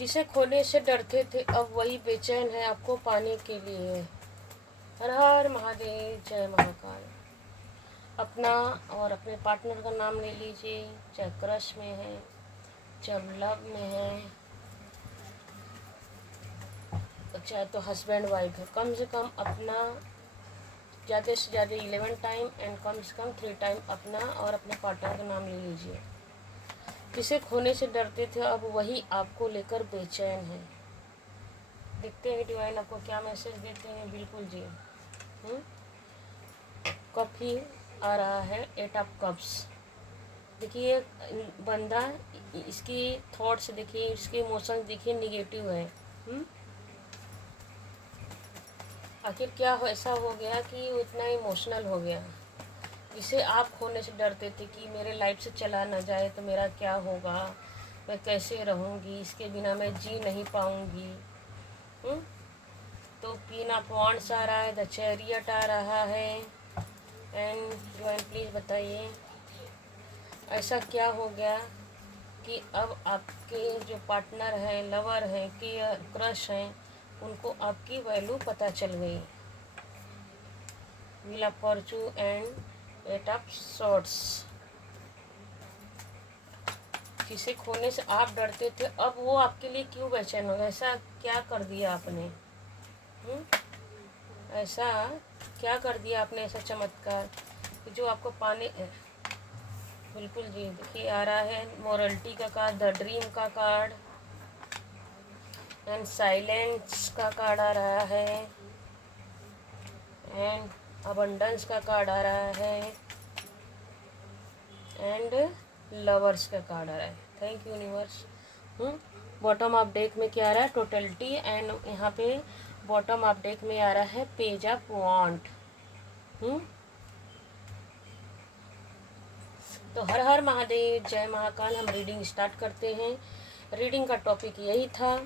जिसे खोने से डरते थे अब वही बेचैन है आपको पाने के लिए। हर हर महादेव, जय महाकाल। अपना और अपने पार्टनर का नाम ले लीजिए, चाहे क्रश में है, चाहे लव में है, चाहे तो हस्बैंड वाइफ है। कम से कम अपना ज़्यादा से ज़्यादा 11 टाइम एंड कम से कम 3 टाइम अपना और अपने पार्टनर का नाम ले लीजिए। जिसे खोने से डरते थे अब वही आपको लेकर बेचैन है। देखते हैं डिवाइन आपको क्या मैसेज देते हैं। बिल्कुल जी। कप ही आ रहा है, 8 ऑफ कप्स। देखिए बंदा, इसकी थॉट्स देखिए, इसके इमोशंस देखिए निगेटिव है। आखिर क्या ऐसा हो गया कि वो इतना इमोशनल हो गया, जिसे आप खोने से डरते थे कि मेरे लाइफ से चला ना जाए तो मेरा क्या होगा, मैं कैसे रहूँगी, इसके बिना मैं जी नहीं पाऊँगी। तो क्वीन ऑफ वांड्स आ रहा है, द चैरियट आ रहा है। एंड डिवाइन प्लीज़ बताइए ऐसा क्या हो गया कि अब आपके जो पार्टनर हैं, लवर हैं कि क्रश हैं, उनको आपकी वैल्यू पता चल गई। Wheel of Fortune and 8 of swords. जिसे खोने से आप डरते थे अब वो आपके लिए क्यों बेचैन हो गया? ऐसा क्या कर दिया आपने? ऐसा क्या कर दिया आपने, ऐसा चमत्कार कि जो आपको पाने। बिल्कुल जी। देखिए आ रहा है मॉरलिटी का कार्ड, द ड्रीम का कार्ड एंड साइलेंस का कार्ड आ रहा है एंड अबंडेंस का कार्ड आ रहा है एंड लवर्स का कार्ड आ रहा है। Thank you universe. Bottom of deck में क्या आ रहा है? टोटलिटी। एंड यहाँ पे बॉटम ऑफ डेक में आ रहा है पेज ऑफ वांट। तो हर हर महादेव, जय महाकाल। हम रीडिंग स्टार्ट करते हैं। रीडिंग का टॉपिक यही था,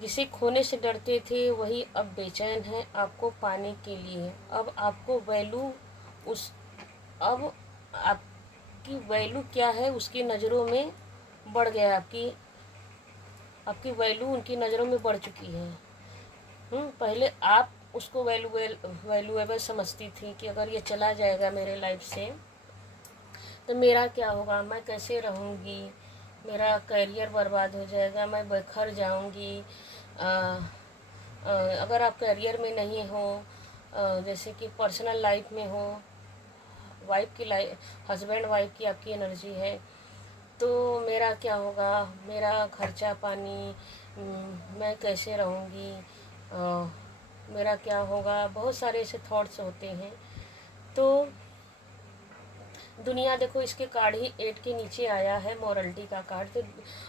जिसे खोने से डरते थे वही अब बेचैन है आपको पाने के लिए। अब आपको वैल्यू उस अब आपकी वैल्यू क्या है उसकी नज़रों में बढ़ गया। आपकी वैल्यू उनकी नज़रों में बढ़ चुकी है। पहले आप उसको वैल्यूएबल समझती थी कि अगर ये चला जाएगा मेरे लाइफ से तो मेरा क्या होगा, मैं कैसे रहूँगी, मेरा करियर बर्बाद हो जाएगा, मैं बिखर जाऊँगी। अगर आप करियर में नहीं हो, जैसे कि पर्सनल लाइफ में हो, वाइफ की लाइफ, हस्बैंड वाइफ की आपकी एनर्जी है, तो मेरा क्या होगा, मेरा खर्चा पानी, मैं कैसे रहूँगी, मेरा क्या होगा, बहुत सारे ऐसे थॉट्स होते हैं। तो दुनिया देखो, इसके कार्ड ही 8 के नीचे आया है, मॉरलिटी का कार्ड। तो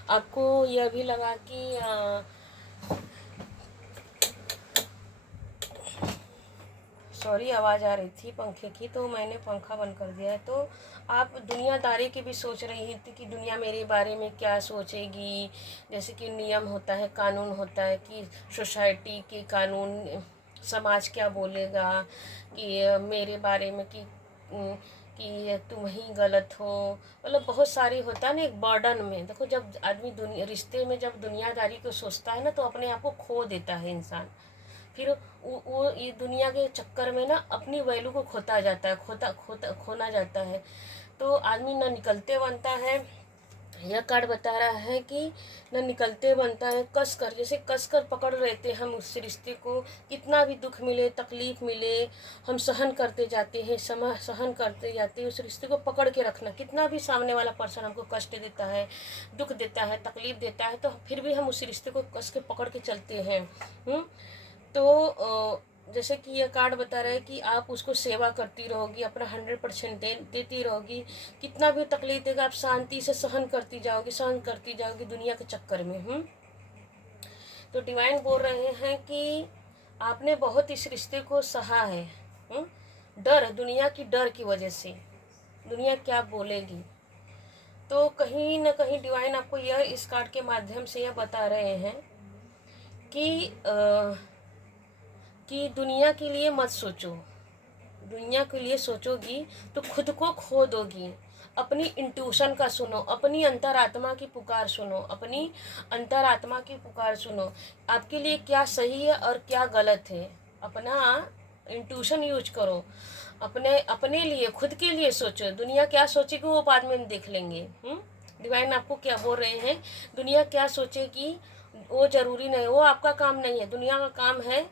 आपको यह भी लगा कि सॉरी आवाज़ आ रही थी पंखे की, तो मैंने पंखा बंद कर दिया है। तो आप दुनियादारी की भी सोच रही थी कि दुनिया मेरे बारे में क्या सोचेगी। जैसे कि नियम होता है, कानून होता है कि सोसाइटी के कानून, समाज क्या बोलेगा कि मेरे बारे में कि तुम ही गलत हो। मतलब बहुत सारी होता है ना एक बर्डन में। देखो जब आदमी रिश्ते में जब दुनियादारी को सोचता है ना, तो अपने आप को खो देता है इंसान। फिर वो ये दुनिया के चक्कर में ना अपनी वैल्यू को खोना जाता है। तो आदमी ना निकलते बनता है। यह कार्ड बता रहा है कि न निकलते बनता है, कस कर, जैसे कस कर पकड़ रहते हम उस रिश्ते को। कितना भी दुख मिले, तकलीफ मिले, हम सहन करते जाते हैं, सहन करते जाते हैं। उस रिश्ते को पकड़ के रखना। कितना भी सामने वाला पर्सन हमको कष्ट देता है, दुख देता है, तकलीफ देता है, तो फिर भी हम उस रिश्ते को कस के पकड़ के चलते हैं। तो जैसे कि ये कार्ड बता रहा है कि आप उसको सेवा करती रहोगी, अपना 100% देती रहोगी। कितना भी तकलीफ देगा आप शांति से सहन करती जाओगी दुनिया के चक्कर में। तो डिवाइन बोल रहे हैं कि आपने बहुत इस रिश्ते को सहा है। डर, दुनिया की डर की वजह से, दुनिया क्या बोलेगी। तो कहीं ना कहीं डिवाइन आपको यह इस कार्ड के माध्यम से यह बता रहे हैं कि दुनिया के लिए मत सोचो। दुनिया के लिए सोचोगी तो खुद को खो दोगी। अपनी इंट्यूशन का सुनो, अपनी अंतरात्मा की पुकार सुनो, अपनी अंतरात्मा की पुकार सुनो। आपके लिए क्या सही है और क्या गलत है, अपना इंट्यूशन यूज करो। अपने अपने लिए, खुद के लिए सोचो। दुनिया क्या सोचेगी वो बाद में देख लेंगे। डिवाइन आपको क्या बोल रहे हैं, दुनिया क्या सोचेगी वो ज़रूरी नहीं, वो आपका काम नहीं है। दुनिया का काम है,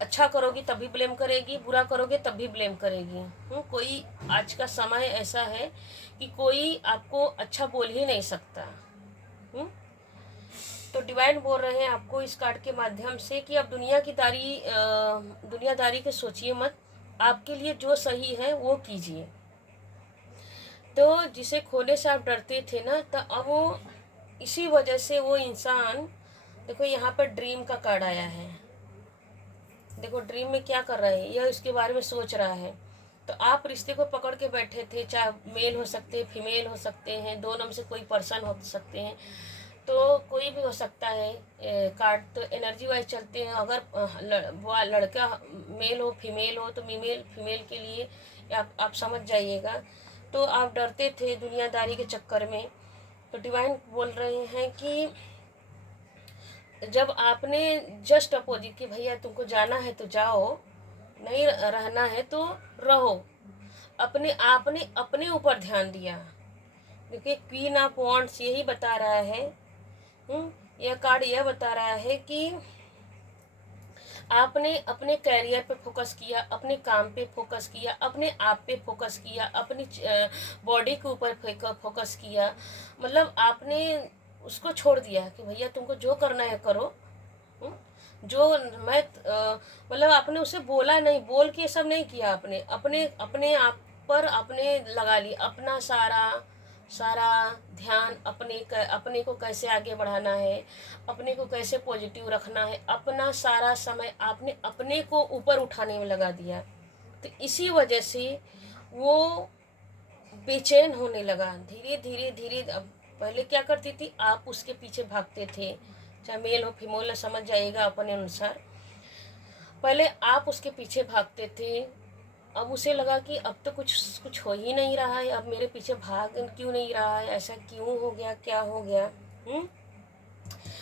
अच्छा करोगी तभी ब्लेम करेगी, बुरा करोगे तब भी ब्लेम करेगी। कोई, आज का समय ऐसा है कि कोई आपको अच्छा बोल ही नहीं सकता। तो डिवाइन बोल रहे हैं आपको इस कार्ड के माध्यम से कि अब दुनियादारी के सोचिए मत, आपके लिए जो सही है वो कीजिए। तो जिसे खोने से आप डरते थे ना, तो अब वो इसी वजह से वो इंसान, देखो यहाँ पर ड्रीम का कार्ड आया है। देखो ड्रीम में क्या कर रहा है, यह इसके बारे में सोच रहा है। तो आप रिश्ते को पकड़ के बैठे थे, चाहे मेल हो सकते हैं, फीमेल हो सकते हैं, दोनों में से कोई पर्सन हो सकते हैं, तो कोई भी हो सकता है। कार्ड तो एनर्जी वाइज चलते हैं। अगर लड़का मेल हो, फीमेल हो, तो फीमेल के लिए आप समझ जाइएगा। तो आप डरते थे दुनियादारी के चक्कर में। तो डिवाइन बोल रहे हैं कि जब आपने जस्ट अपोजिट कि भैया तुमको जाना है तो जाओ, नहीं रहना है तो रहो, अपने आपने अपने ऊपर ध्यान दिया। क्योंकि क्वीन ऑफ वॉन्ड्स यही बता रहा है, यह कार्ड यह बता रहा है कि आपने अपने कैरियर पे फोकस किया, अपने काम पे फोकस किया, अपने आप पे फोकस किया, अपनी बॉडी के ऊपर फोकस किया। मतलब आपने उसको छोड़ दिया कि भैया तुमको जो करना है करो। जो मैं मतलब आपने उसे बोला नहीं, बोल के सब नहीं किया। आपने अपने अपने आप पर आपने लगा ली अपना सारा सारा ध्यान। अपने को कैसे आगे बढ़ाना है, अपने को कैसे पॉजिटिव रखना है, अपना सारा समय आपने अपने को ऊपर उठाने में लगा दिया। तो इसी वजह से वो बेचैन होने लगा। धीरे धीरे धीरे अब पहले क्या करती थी, आप उसके पीछे भागते थे, चाहे मेल हो फीमेल हो, समझ जाइएगा अपने अनुसार। पहले आप उसके पीछे भागते थे, अब उसे लगा कि अब तो कुछ कुछ हो ही नहीं रहा है, अब मेरे पीछे भाग क्यों नहीं रहा है, ऐसा क्यों हो गया, क्या हो गया।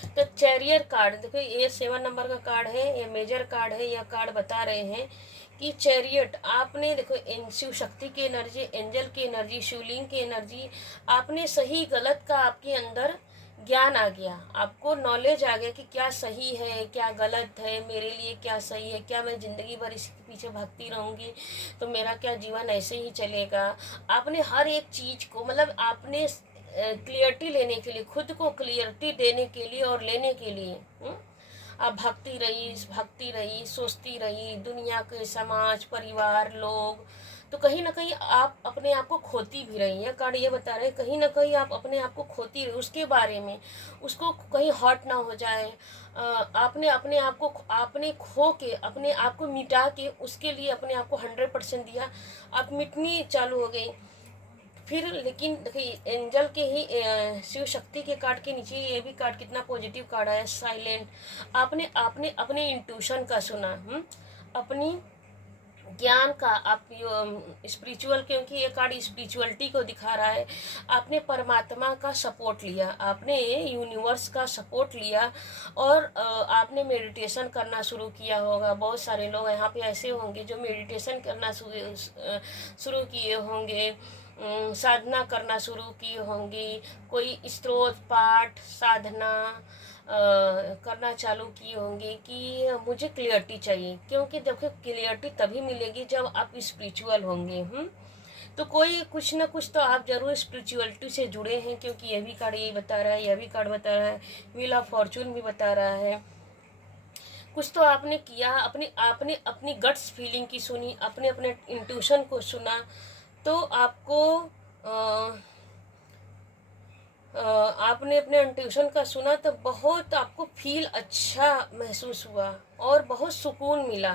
तो चैरियर कार्ड देखो, ये 7 नंबर का कार्ड है, ये मेजर कार्ड है। यह कार्ड बता रहे हैं कि चैरियट, आपने देखो शिव शक्ति की एनर्जी, एंजल की एनर्जी, शिवलिंग की एनर्जी, आपने सही गलत का आपके अंदर ज्ञान आ गया, आपको नॉलेज आ गया कि क्या सही है क्या गलत है, मेरे लिए क्या सही है, क्या मैं ज़िंदगी भर इसके पीछे भागती रहूँगी तो मेरा क्या जीवन ऐसे ही चलेगा। आपने हर एक चीज़ को, मतलब आपने क्लियरिटी लेने के लिए, खुद को क्लियरिटी देने के लिए और लेने के लिए आप भागती रही, सोचती रही, दुनिया के, समाज, परिवार, लोग। तो कहीं ना कहीं आप अपने आप को खोती भी रही हैं। कार्ड ये बता रहे हैं कहीं ना कहीं आप अपने आप को खोती रही उसके बारे में, उसको कहीं हर्ट ना हो जाए। आपने अपने आप को, आपने खो के अपने आप को मिटा के उसके लिए अपने आप को 100% दिया, आप मिटनी चालू हो गई। फिर लेकिन देखिए एंजल के ही शिव शक्ति के कार्ड के नीचे ये भी कार्ड कितना पॉजिटिव कार्ड आया, साइलेंट। आपने आपने अपने इंट्यूशन का सुना, अपनी ज्ञान का, आप स्पिरिचुअल, क्योंकि ये कार्ड स्पिरिचुअलिटी को दिखा रहा है। आपने परमात्मा का सपोर्ट लिया, आपने यूनिवर्स का सपोर्ट लिया और आपने मेडिटेशन करना शुरू किया होगा। बहुत सारे लोग यहाँ पे ऐसे होंगे जो मेडिटेशन करना शुरू किए होंगे, साधना करना शुरू की होंगी, कोई स्तोत्र पाठ साधना करना चालू किए होंगे कि मुझे क्लियरिटी चाहिए। क्योंकि देखो क्लियरिटी तभी मिलेगी जब आप स्पिरिचुअल होंगे। तो कोई कुछ ना कुछ तो आप जरूर स्पिरिचुअलिटी से जुड़े हैं, क्योंकि यह भी कार्ड यही बता रहा है, यह भी कार्ड बता रहा है, व्हील ऑफ फॉर्चून भी बता रहा है। कुछ तो आपने किया, आपने अपनी गट्स फीलिंग की सुनी, अपने अपने इंट्यूशन को सुना, तो आपको आपने अपने इंट्यूशन का सुना तो बहुत आपको फील अच्छा महसूस हुआ और बहुत सुकून मिला।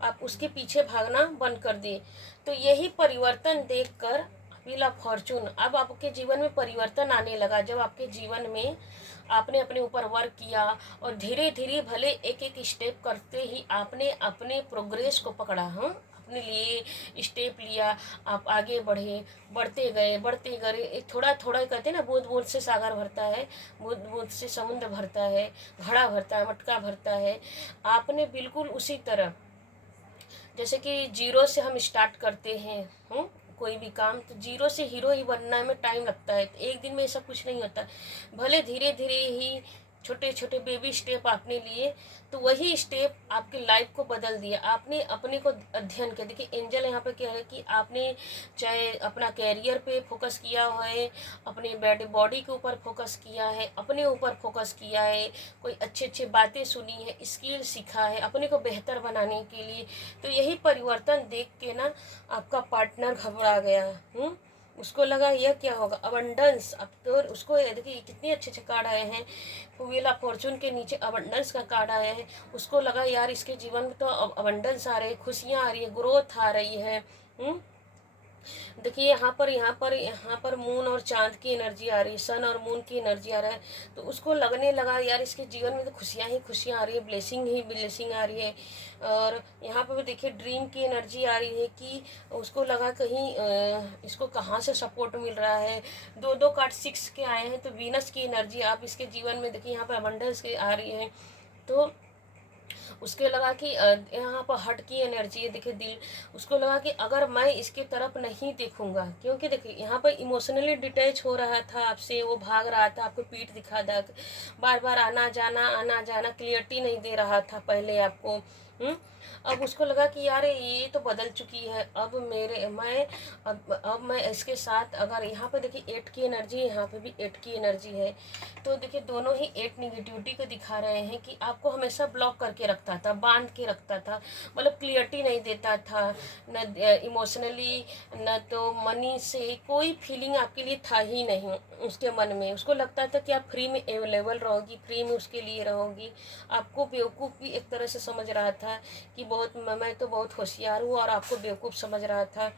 आप उसके पीछे भागना बंद कर दिए। तो यही परिवर्तन देखकर व्हील ऑफ फॉर्चून, अब आपके जीवन में परिवर्तन आने लगा जब आपके जीवन में आपने अपने ऊपर वर्क किया और धीरे धीरे भले एक एक स्टेप करते ही आपने अपने प्रोग्रेस को पकड़ा। अपने लिए स्टेप लिया, आप आगे बढ़ते गए, थोड़ा थोड़ा कहते हैं ना, बूंद बूंद से सागर भरता है, बूंद बूंद से समुद्र भरता है, घड़ा भरता है, मटका भरता है। आपने बिल्कुल उसी तरह, जैसे कि जीरो से हम स्टार्ट करते हैं कोई भी काम, तो जीरो से हीरो ही बनने में टाइम लगता है। एक दिन में ऐसा कुछ नहीं होता, भले धीरे धीरे ही छोटे छोटे बेबी स्टेप आपने लिए, तो वही स्टेप आपकी लाइफ को बदल दिया। आपने अपने को अध्ययन किया। देखिए एंजल यहाँ पे क्या है कि आपने चाहे अपना कैरियर पे फोकस किया है, अपने बॉडी के ऊपर फोकस किया है, अपने ऊपर फोकस किया है, कोई अच्छी अच्छी बातें सुनी है, स्किल सीखा है अपने को बेहतर बनाने के लिए। तो यही परिवर्तन देख के ना आपका पार्टनर घबरा गया। उसको लगा यह क्या होगा, अबंडेंस। अब तो उसको देखिए कितने अच्छे अच्छे कार्ड आए हैं, व्हील ऑफ फॉर्चून के नीचे अबंडेंस का कार्ड आया है। उसको लगा यार इसके जीवन में तो अबंडेंस आ रही है, खुशियाँ आ रही है, ग्रोथ आ रही है। देखिए यहाँ पर मून और चांद की एनर्जी आ रही है, सन और मून की एनर्जी आ रहा है। तो उसको लगने लगा यार इसके जीवन में तो खुशियाँ ही खुशियाँ आ रही है, ब्लेसिंग ही ब्लेसिंग आ रही है। और यहाँ पर भी देखिए ड्रीम की एनर्जी आ रही है कि उसको लगा कहीं इसको कहाँ से सपोर्ट मिल रहा है। दो दो कार्ड 6 के आए हैं, तो वीनस की एनर्जी आप इसके जीवन में देखिए यहाँ पर अबंडेंस की आ रही है। तो उसके लगा कि यहाँ पर हट की एनर्जी है, देखिए दिल। उसको लगा कि अगर मैं इसके तरफ नहीं देखूंगा, क्योंकि देखिए यहाँ पर इमोशनली डिटैच हो रहा था आपसे, वो भाग रहा था, आपको पीठ दिखा था, बार बार आना जाना, क्लियरिटी नहीं दे रहा था पहले आपको। अब उसको लगा कि यार ये तो बदल चुकी है, अब मैं इसके साथ, अगर यहाँ पे देखिए 8 की एनर्जी है, यहाँ पे भी 8 की एनर्जी है। तो देखिए दोनों ही 8 निगेटिविटी को दिखा रहे हैं कि आपको हमेशा ब्लॉक करके रखता था, बांध के रखता था, मतलब क्लियरिटी नहीं देता था, न इमोशनली न तो मनी से कोई फीलिंग आपके लिए था ही नहीं उसके मन में। उसको लगता था कि आप फ्री में अवेलेबल रहोगी, फ्री में उसके लिए रहोगी। आपको बेवकूफ़ भी एक तरह से समझ रहा था कि मैं तो बहुत होशियार हूँ, और आपको बेवकूफ़ समझ रहा था।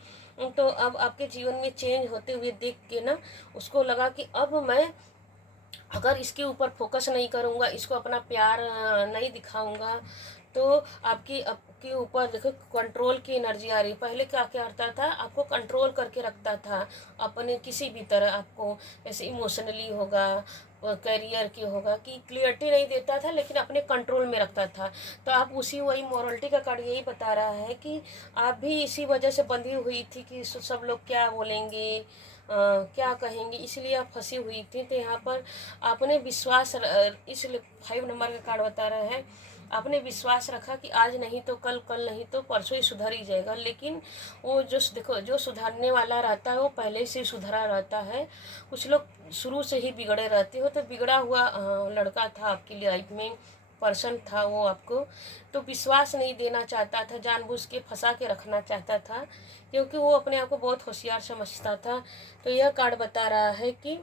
तो अब आपके जीवन में चेंज होते हुए देख के ना उसको लगा कि अब मैं अगर इसके ऊपर फोकस नहीं करूँगा, इसको अपना प्यार नहीं दिखाऊंगा, तो आपके ऊपर देखो कंट्रोल की एनर्जी आ रही है। पहले क्या क्या करता था, आपको कंट्रोल करके रखता था अपने किसी भी तरह, आपको जैसे इमोशनली होगा, करियर की होगा, कि क्लियरिटी नहीं देता था लेकिन अपने कंट्रोल में रखता था। तो आप उसी वही मॉरलिटी का कार्ड यही बता रहा है कि आप भी इसी वजह से बंधी हुई थी कि सब लोग क्या बोलेंगे, क्या कहेंगे, इसलिए आप फंसी हुई थी। तो यहाँ पर आपने विश्वास, इसलिए 5 नंबर का कार्ड बता रहा है, आपने विश्वास रखा कि आज नहीं तो कल, कल नहीं तो परसों ही सुधर ही जाएगा। लेकिन वो जो देखो, जो सुधरने वाला रहता है वो पहले से सुधरा रहता है। कुछ लोग शुरू से ही बिगड़े रहते हो। तो बिगड़ा हुआ लड़का था आपकी लाइफ में, पर्सन था वो आपको, तो विश्वास नहीं देना चाहता था, जानबूझ के फंसा के रखना चाहता था, क्योंकि वो अपने आप को बहुत होशियार समझता था। तो यह कार्ड बता रहा है कि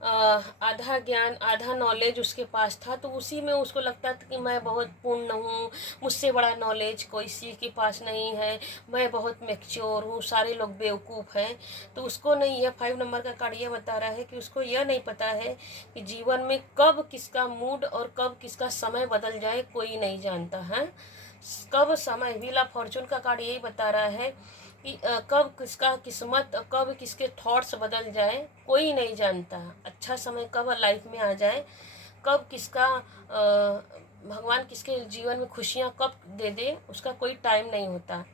आधा ज्ञान आधा नॉलेज उसके पास था, तो उसी में उसको लगता था कि मैं बहुत पूर्ण हूँ, मुझसे बड़ा नॉलेज कोई किसी के पास नहीं है, मैं बहुत मैच्योर हूँ, सारे लोग बेवकूफ़ हैं। तो उसको नहीं, यह 5 नंबर का कार्ड ये बता रहा है कि उसको यह नहीं पता है कि जीवन में कब किसका मूड और कब किसका समय बदल जाए, कोई नहीं जानता है। कब समय, व्हील ऑफ फॉर्चून का कार्ड यही बता रहा है कि कब किसका किस्मत, कब किसके थॉट्स बदल जाए, कोई नहीं जानता। अच्छा समय कब लाइफ में आ जाए, कब किसका भगवान किसके जीवन में खुशियाँ कब दे दे, उसका कोई टाइम नहीं होता।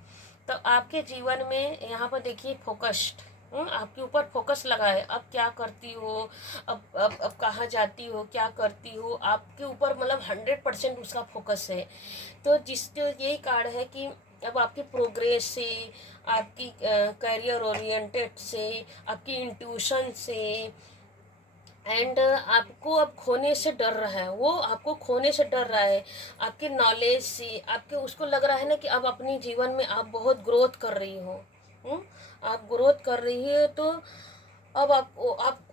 तो आपके जीवन में यहाँ पर देखिए फोकस्ड, आपके ऊपर फोकस लगा है। अब क्या करती हो, अब कहाँ जाती हो, क्या करती हो, आपके ऊपर मतलब 100% उसका फोकस है। तो यही कार्ड है कि अब आपकी प्रोग्रेस से, आपकी करियर ओरिएंटेड से, आपकी इंट्यूशन से, एंड आपको अब खोने से डर रहा है, वो आपको खोने से डर रहा है आपके नॉलेज से। आपके उसको लग रहा है ना कि अब अपने जीवन में आप बहुत ग्रोथ कर रही हो, आप ग्रोथ कर रही है। तो अब आप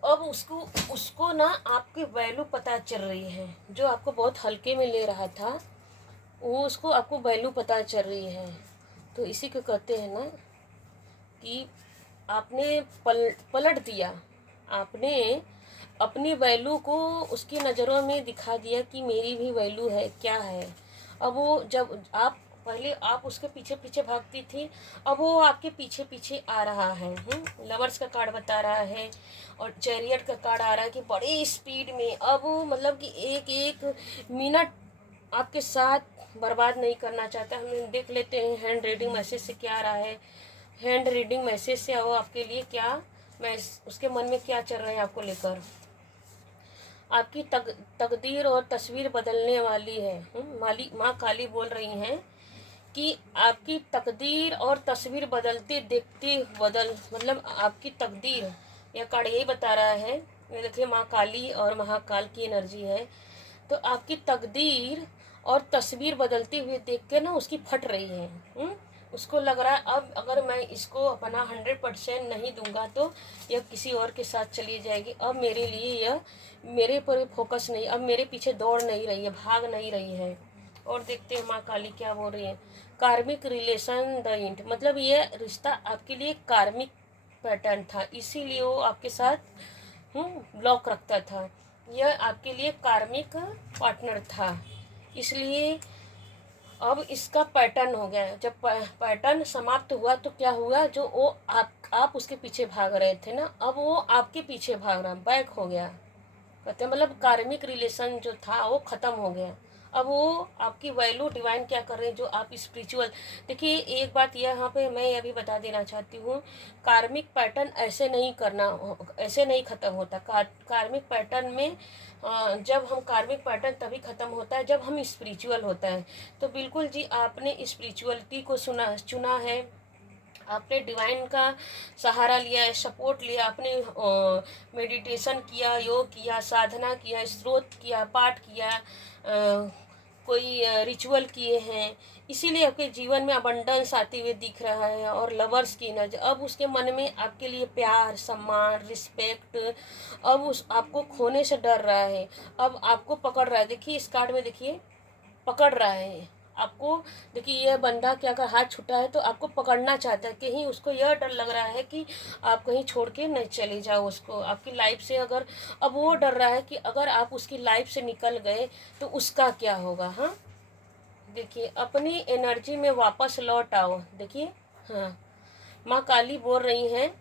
अब उसको उसको ना आपकी वैल्यू पता चल रही है। जो आपको बहुत हल्के में ले रहा था, वो उसको आपको वैल्यू पता चल रही है। तो इसी को कहते हैं ना कि आपने पलट दिया, आपने अपनी वैल्यू को उसकी नज़रों में दिखा दिया कि मेरी भी वैल्यू है, क्या है। अब वो जब आप पहले आप उसके पीछे पीछे भागती थी, अब वो आपके पीछे पीछे आ रहा है। लवर्स का कार्ड बता रहा है और चैरियट का कार्ड आ रहा है कि बड़ी स्पीड में अब मतलब कि एक एक मिनट आपके साथ बर्बाद नहीं करना चाहता। हम देख लेते हैं हैंड रीडिंग मैसेज से क्या आ रहा है। हैंड रीडिंग मैसेज से वो आपके लिए क्या, मैं उसके मन में क्या चल रहा है आपको लेकर। आपकी तकदीर और तस्वीर बदलने वाली है। माँ काली बोल रही हैं कि आपकी तकदीर और तस्वीर बदलते देखते मतलब आपकी तकदीर, यह कार्ड यही बता रहा है। ये देखिए माँ काली और महाकाल की एनर्जी है। तो आपकी तकदीर और तस्वीर बदलते हुए देख के ना उसकी फट रही है। उसको लग रहा है अब अगर मैं इसको अपना 100% नहीं दूंगा तो यह किसी और के साथ चली जाएगी। अब मेरे लिए यह मेरे पर फोकस नहीं, अब मेरे पीछे दौड़ नहीं रही है, भाग नहीं रही है। और देखते हैं माँ काली क्या बोल रही है। कार्मिक रिलेशन द इंट, मतलब यह रिश्ता आपके लिए कार्मिक पैटर्न था, इसीलिए वो आपके साथ ब्लॉक रखता था। यह आपके लिए कार्मिक पार्टनर था, इसलिए अब इसका पैटर्न हो गया। जब पैटर्न समाप्त हुआ तो क्या हुआ, जो वो आप उसके पीछे भाग रहे थे ना, अब वो आपके पीछे भाग रहा, बैक हो गया। कहते हैं मतलब कार्मिक रिलेशन जो था वो ख़त्म हो गया। अब वो आपकी वैल्यू डिवाइन क्या कर रहे हैं, जो आप स्पिरिचुअल। देखिए एक बात यहाँ पे मैं ये भी बता देना चाहती हूँ, कार्मिक पैटर्न ऐसे नहीं करना, ऐसे नहीं ख़त्म होता। कार्मिक पैटर्न में जब हम कार्मिक पैटर्न तभी ख़त्म होता है जब हम स्पिरिचुअल होता है। तो बिल्कुल जी आपने स्पिरिचुअलिटी को चुना है, आपने डिवाइन का सहारा लिया है, सपोर्ट लिया, आपने मेडिटेशन किया, योग किया, साधना किया, स्तोत्र किया, पाठ किया, कोई रिचुअल किए हैं, इसीलिए आपके जीवन में अबंडेंस आते हुए दिख रहा है। और लवर्स की एनर्जी, अब उसके मन में आपके लिए प्यार, सम्मान, रिस्पेक्ट, अब उस आपको खोने से डर रहा है, अब आपको पकड़ रहा है। देखिए इस कार्ड में देखिए पकड़ रहा है आपको। देखिए यह बंदा क्या कर, हाथ छुटा है तो आपको पकड़ना चाहता है, कहीं उसको यह डर लग रहा है कि आप कहीं छोड़ के नहीं चले जाओ उसको आपकी लाइफ से। अगर अब वो डर रहा है कि अगर आप उसकी लाइफ से निकल गए तो उसका क्या होगा। हाँ देखिए अपनी एनर्जी में वापस लौट आओ। देखिए हाँ माँ काली बोल रही हैं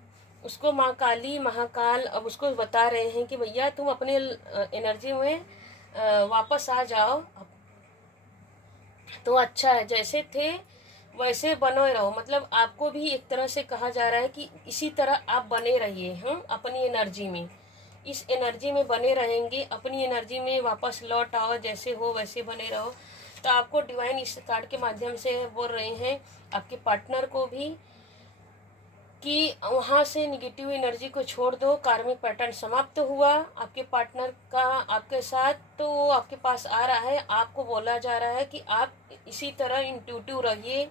उसको, माँ काली महाकाल अब उसको बता रहे हैं कि भैया तुम अपने एनर्जी में वापस आ जाओ तो अच्छा है, जैसे थे वैसे बने रहो। मतलब आपको भी एक तरह से कहा जा रहा है कि इसी तरह आप बने रहिए। हम अपनी एनर्जी में, इस एनर्जी में बने रहेंगे, अपनी एनर्जी में वापस लौट आओ, जैसे हो वैसे बने रहो। तो आपको डिवाइन इस कार्ड के माध्यम से बोल रहे हैं आपके पार्टनर को भी कि वहाँ से निगेटिव एनर्जी को छोड़ दो। कार्मिक पैटर्न समाप्त हुआ आपके पार्टनर का आपके साथ, तो वो आपके पास आ रहा है। आपको बोला जा रहा है कि आप इसी तरह इंट्यूटिव रहिए,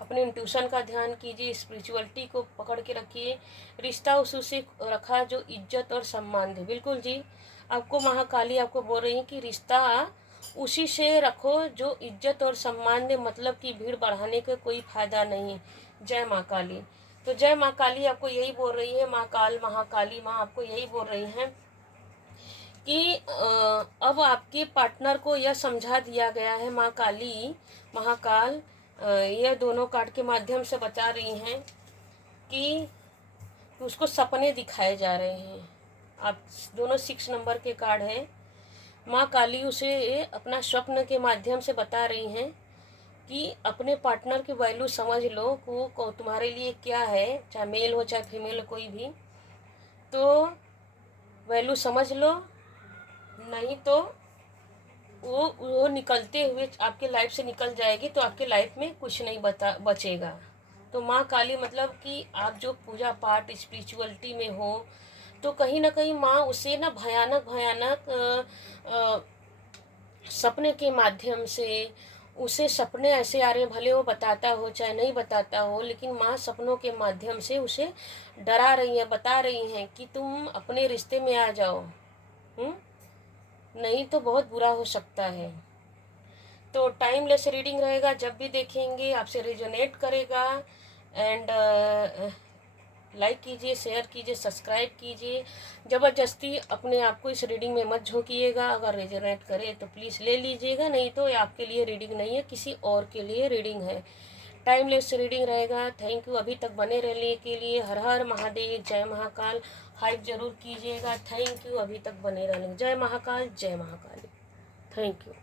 अपने इंट्यूशन का ध्यान कीजिए, स्पिरिचुअलिटी को पकड़ के रखिए, रिश्ता उसी रखा जो इज्जत और सम्मान दे। बिल्कुल जी आपको महाकाली आपको बोल रही है कि रिश्ता उसी से रखो जो इज्जत और सम्मान दे, मतलब कि भीड़ बढ़ाने का कोई फायदा नहीं। जय माँ काली। तो जय माँ काली आपको यही बोल रही है, माँ काल महाकाली माँ आपको यही बोल रही हैं कि अब आपके पार्टनर को यह समझा दिया गया है। माँ काली महाकाल यह दोनों कार्ड के माध्यम से बता रही हैं कि उसको सपने दिखाए जा रहे हैं। आप दोनों 6 नंबर के कार्ड हैं। माँ काली उसे अपना स्वप्न के माध्यम से बता रही हैं कि अपने पार्टनर की वैल्यू समझ लो को तुम्हारे लिए क्या है, चाहे मेल हो चाहे फीमेल हो कोई भी, तो वैल्यू समझ लो, नहीं तो वो निकलते हुए आपके लाइफ से निकल जाएगी तो आपके लाइफ में कुछ नहीं बचेगा। तो माँ काली मतलब कि आप जो पूजा पाठ स्पिरिचुअलिटी में हो तो कहीं ना कहीं माँ उसे ना भयानक भयानक सपने के माध्यम से उसे सपने ऐसे आ रहे हैं, भले वो बताता हो चाहे नहीं बताता हो, लेकिन माँ सपनों के माध्यम से उसे डरा रही है, बता रही हैं कि तुम अपने रिश्ते में आ जाओ, नहीं तो बहुत बुरा हो सकता है। तो टाइमलेस रीडिंग रहेगा, जब भी देखेंगे आपसे रेजोनेट करेगा। एंड लाइक कीजिए, शेयर कीजिए, सब्सक्राइब कीजिए। ज़बरदस्ती अपने आप को इस रीडिंग में मत झोंकिएगा। अगर रेजोनेट करे तो प्लीज़ ले लीजिएगा, नहीं तो ये आपके लिए रीडिंग नहीं है, किसी और के लिए रीडिंग है। टाइमलेस रीडिंग रहेगा। थैंक यू अभी तक बने रहने के लिए। हर हर महादेव, जय महाकाल। हाइप जरूर कीजिएगा। थैंक यू अभी तक बने रहने। जय महाकाल, जय महाकाल। Thank you.